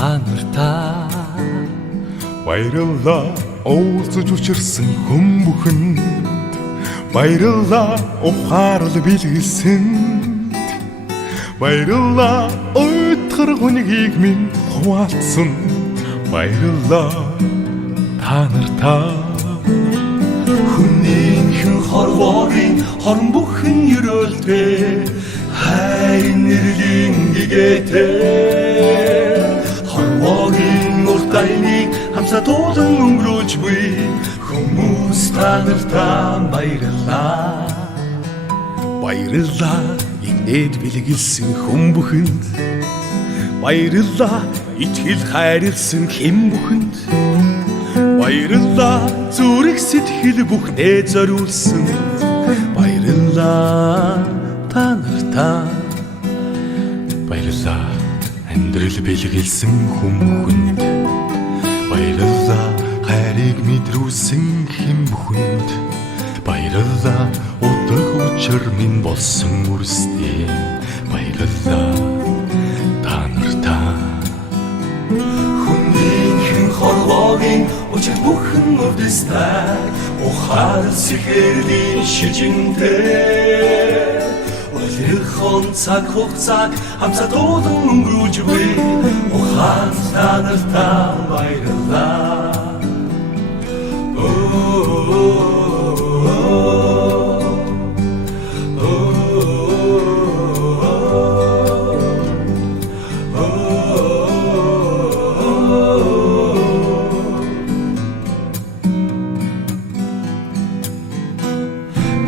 та нартай баярлалаа уулзаж учирсан хүн бүхэнд баярлалаа ухаарл бэлгэлсэнд баярлалаа өйтгөр хүнгийг минь хуваалцсан баярлалаа та нартай хүнийхэн хорвоогийн хорн бүхэн ерөөлтэй хайрын нэрлийн гэгээтэй хорвоогийн уртайныг хамсатуулан өнгөрүүлж буй хүмүүс та нартай баярлалаа баярлалаа инээд бэлгэлсэн хүн бүхэнд баярлалаа итгэл хайрлсан хэм бүхэнд баярлалаа зүрх сэтгэл бүхнээ зориулсан баярлалаа та нартай баярлалаа амьдрал бэлгэлсэн хүн бүхэнд баярлалаа хайрыг мэдрүүлсэн хэм бүхэнд баярлалаа утга учир минь болсон үрсдээ баярлалаа та нартай хүнийхэн хорвоогийн учир бүхэн урдстай ухаал сэхэрлийн шижинтэй Өлөхон цаг хугацааг хамсатуулан өнгөрүүлж буй ухаан та нартай баярлалаа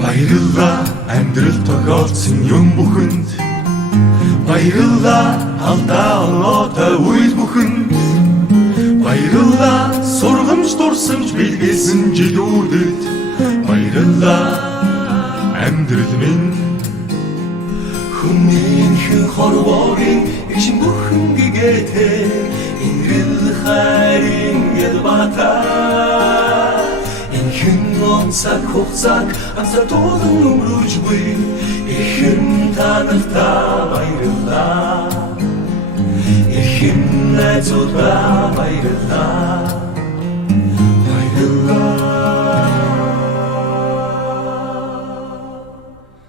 баярлалаа амьдрал тохиолдсон юм бүхэнд баярлалаа алдаа олоотой үйл бүхэнд баярлалаа сургамж дурсамж бэлгэлсэн жилүүдэд баярлалаа амьдрал минь хүнийхэн хорвоогийн ишин бүхэн гэгээтэй инрэл хайрын ядбатаа цаг хугацааг хамсатуулан өнгөрүүлж буй ихэм та нартай баярлалаа ихэм найзуудаа баярлалаа